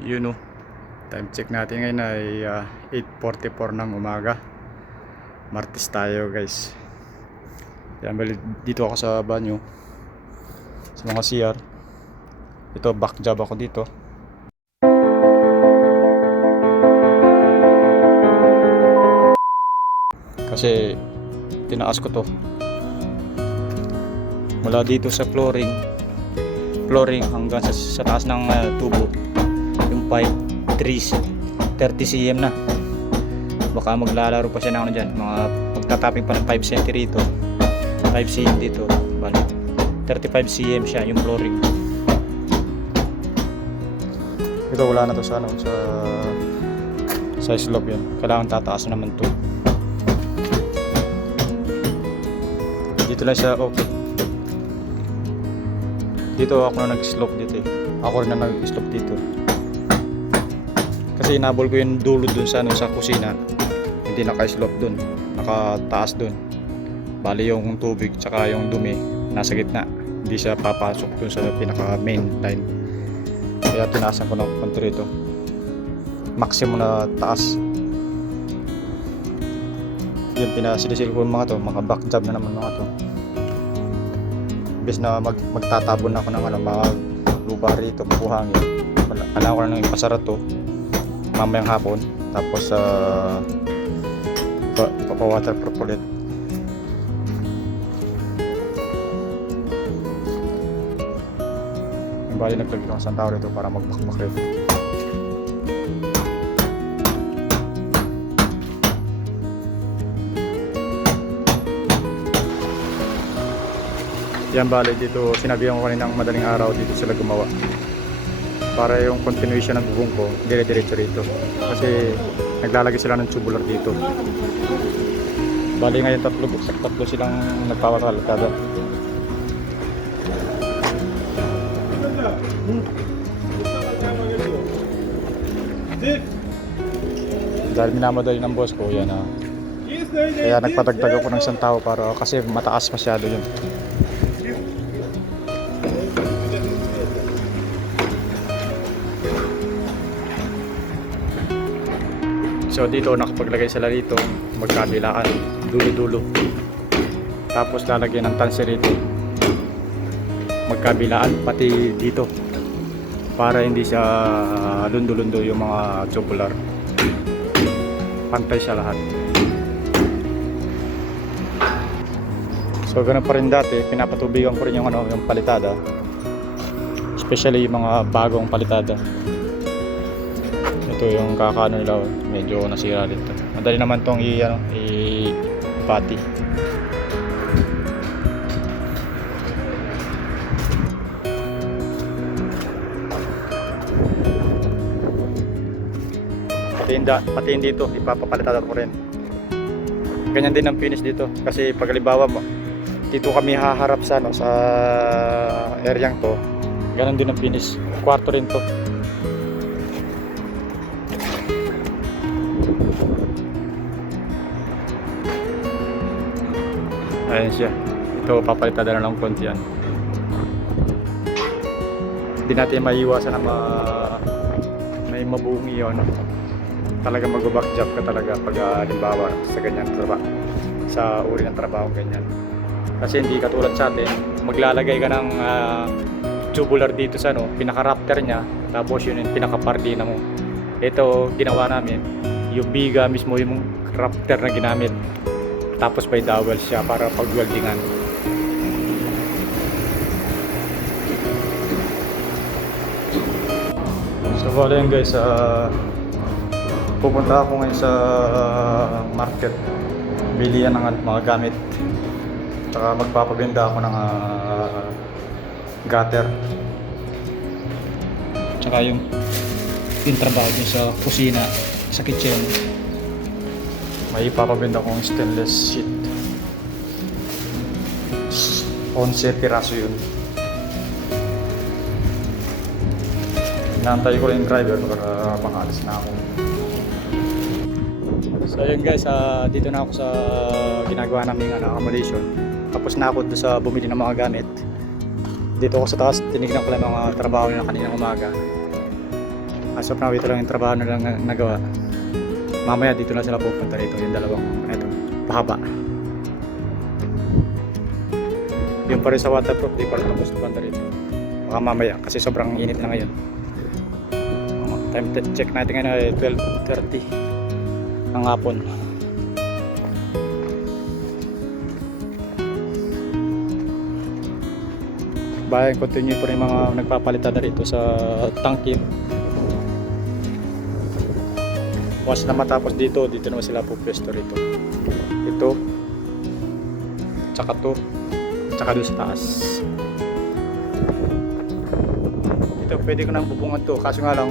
Yun o, time check natin ngayon ay 8:44 ng umaga. Martes tayo guys. Yan, bali dito ako sa banyo, sa mga CR. Ito, back job ako dito. Kasi tinaas ko to mula dito sa flooring hanggang sa taas ng tubo. Yung pipe 30 cm na. Baka maglalaro pa siya ng ano dyan, mga magtatapping pa ng 5 cm rito, 5 cm dito, bali 35 cm siya yung flooring. Ito wala na to sa ano, sa slope yun. Kailangan tataas naman to. Dito lang siya okay. Dito ako na nag-slope dito eh. Ako rin na nag-slope dito. Kasi inabol ko yung dulo dun sa ano, sa kusina. Hindi naka-slope dun, nakataas dun. Bali yung tubig tsaka yung dumi nasa gitna. Hindi siya papasok dun sa pinaka main line. Kaya tinaasan ko ng konti rito. Maximum na taas. Yun, pinasilisil ko mga to, mga back job na naman mga to. Imbes na magtatabon ako ng ano, mga lupa rito, buhangin. Kailangan ko na nang ipasara to mamayang hapon, tapos waterproof ulit. Bali naglagay ko ng isang tao rito para magbakbak rito. Yan, bali dito sinabihan ko kaninang madaling araw dito sila gumawa para yung continuation ng bubong ko dire-diretso rito, kasi naglalagay sila ng tubular dito. Bali ngayon tatlo silang nagpapakalkada. Dahil minamadali ng boss ko yan kaya nagpadagdag ako ng isang tao para, kasi mataas masyado yun. So dito nakapaglagay sila dito magkabilaan, dulo-dulo. Tapos lalagyan ng tansi rito magkabilaan, pati dito, para hindi siya lundo-lundo yung mga tubular. Pantay siya lahat. So ganun pa rin dati, pinapatubigan ko rin yung ano, yung palitada. Especially yung mga bagong palitada. Ito yung kakano nila, medyo nasira dito. Madali naman tong i-pati. Pati dito ipapapalitada ko rin. Ganyan din ang finish dito, kasi pag halimbawa dito kami haharap sa ano, sa areang to, ganun din ang finish. Kwarto rin to. Ayan siya. Ito papalitada na lang konti yan. Hindi natin maiiwasan na may mabungi yun. Talaga mag-back job ka talaga pag halimbawa sa ganyan trabaho, sa uri ng trabaho ganyan. Kasi hindi katulad sa atin, maglalagay ka ng tubular dito sa ano, pinaka-rafter nya, tapos yun yung pinaka-pardina mo. Ito ginawa namin, yung biga mismo yung rafter na ginamit, tapos may dowel siya para pag-weldingan. So bale yan guys, pupunta ako ngayon sa market, bilihan ng mga gamit, tsaka magpapaganda ako ng gutter, tsaka yung trabaho dyan sa kusina, sa kitchen. May ipapaganda akong stainless sheet, 11 piraso yun. Inaantay ko lang yung driver para makaalis na ako. So yun guys, dito na ako sa ginagawa naming accommodation. Tapos na ako sa bumili ng mga gamit. Dito ako sa taas, tinignan ko lang mga trabaho na kaninang umaga. As of now, ito lang yung trabaho nilang nagawa. Mamaya dito na sila pupunta rito, yung dalawang ito, pahaba. Yung pa rin sa waterproof, di pa rin tapos na banda rito. Baka mamaya, kasi sobrang init na ngayon. Time check natin ngayon ay 12:30 ng hapon. Bayan, continue po rin mga nagpapalitan na rito sa tangke. Once na matapos dito naman sila pupwesto rito. Ito, tsaka to, tsaka doon sa taas. Ito, pwede ko nang bubungan to, kaso nga lang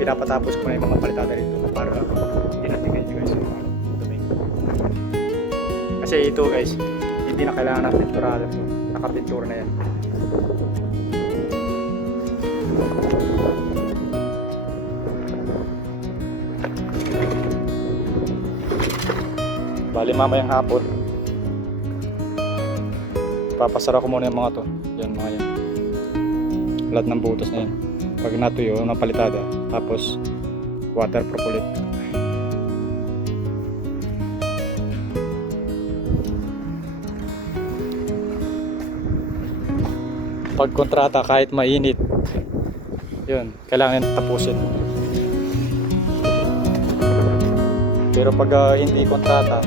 pinapatapos ko na yung mga palitada rito para hindi natin guys yung dumi. Kasi ito guys, hindi na kailangan ng pintura, nakapintura na yan. Bali mamayang hapon papasara ko muna yung mga to. Yan mga yan, lahat ng butas na yan. Pag natuyo ng palitada, tapos waterproof ulit. Pag kontrata kahit mainit, yun, kailangan tapusin. Pero pag hindi kontrata,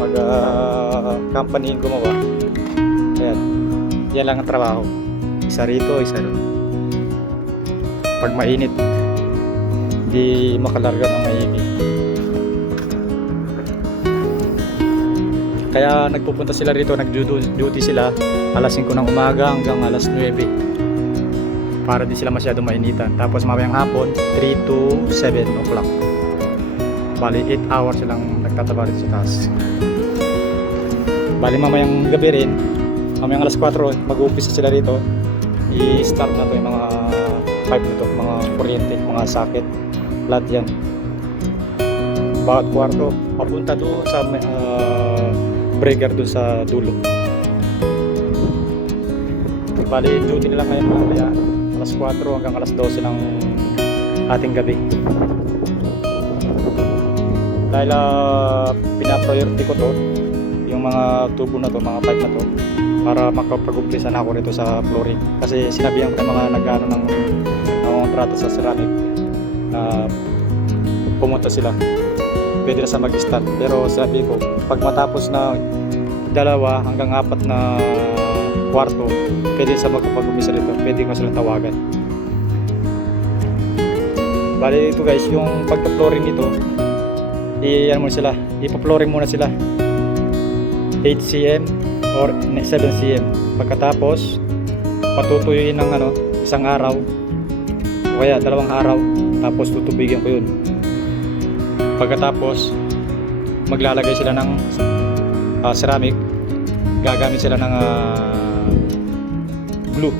pag company yung gumawa, ayan, yan lang ang trabaho. Isa rito, isa rin. Pag mainit, hindi makalarga ng maigi. Kaya nagpupunta sila rito, nag-duty sila alas 5 ng umaga hanggang alas 9 para di sila masyado mainitan. Tapos mamayang hapon 3 to 7 o'clock. Bali 8 hours silang nagtataba rin sa taas. Bali mamayang gabi rin, mamayang alas 4 mag-uumpisa sila rito. I-start na to yung mga pipe na to, mga kuryente, mga socket, lahat yan. Bawat kwarto papunta doon sa breaker doon sa dulo. Bali duty nila ngayon mamaya alas 4 hanggang alas 12 ng ating gabi. Dahil pina-priority ko to, yung mga tubo na to, mga pipe na to, para makapag-umpisa na ako rito sa flooring. Kasi sinabihan ko ng mga nag-ano ng kontrata sa ceramic na pumunta sila, pwede na sa mag-start. Pero sabi ko, pag matapos na 2 hanggang 4 na kwarto, pwede sa magpag-umpisa rito, pwede ko silang tawagan. Bali ito guys, yung pagka-flooring nito, i-ano muna sila, ipa-flooring muna sila 8 cm or 7 cm. Pagkatapos patutuyuin ng isang araw o kaya 2 araw, tapos tutubigin ko yun. Pagkatapos maglalagay sila ng ceramic, gagamit sila ng glue.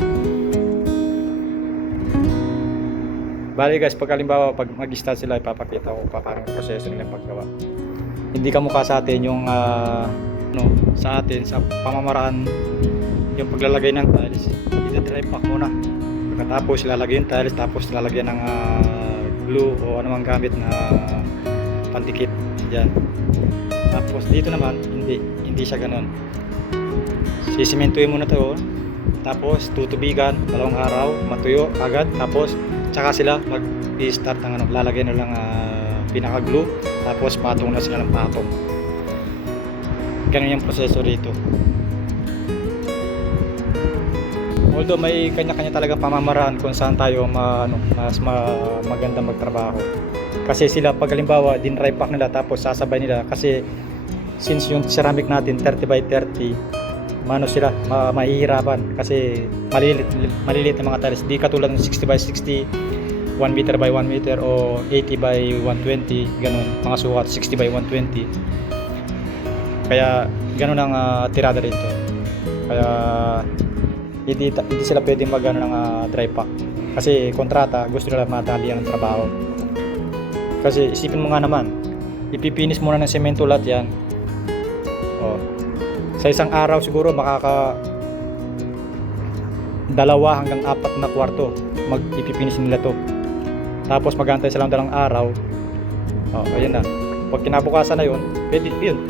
Bali guys, pag halimbawa pag mag-start sila, ipapakita ko paano yung proseso nilang paggawa. Hindi kamukha sa atin yung sa atin sa pamamaraan yung paglalagay ng tiles. I-dry pack muna. Pagkatapos ilalagay yung tiles, tapos ilalagyan ng glue o anumang gamit na pandikit. Yan. Tapos dito naman hindi siya ganoon. Sisimentuhin muna to, tapos tutubigan 2 araw, matuyo agad, tapos tsaka sila mag-i-start ng lalagyan na lang pinaka-glue, tapos patong na sila ng patong. Ganun yung proseso rito. Although may kanya-kanya talaga pamamaraan kung saan tayo mas maganda magtrabaho. Kasi sila pag halimbawa din-dry pack nila, tapos sasabay nila, kasi since yung ceramic natin 30 by 30, sila mahihirapan kasi malilit na mga tiles, di katulad ng 60 by 60, 1 meter by 1 meter o 80 by 120, ganun mga sukat, 60 by 120. Kaya ganun ang tirada rito. Kaya hindi sila pwedeng mag ng dry pack kasi kontrata, gusto nila matalian ng trabaho. Kasi isipin mo nga naman, ipipinis muna ng semento lahat yan. Sa isang araw siguro makaka 2 hanggang 4 na kwarto mag-ipipinis nila to. Tapos magantay sila ng dalang araw. Ayun na. Pag kinabukasan na yun, pwede, yun.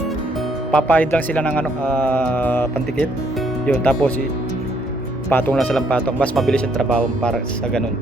Papahid lang sila ng pantikit. Yun, tapos patong lang silang patong. Mas mabilis yung trabaho para sa ganun.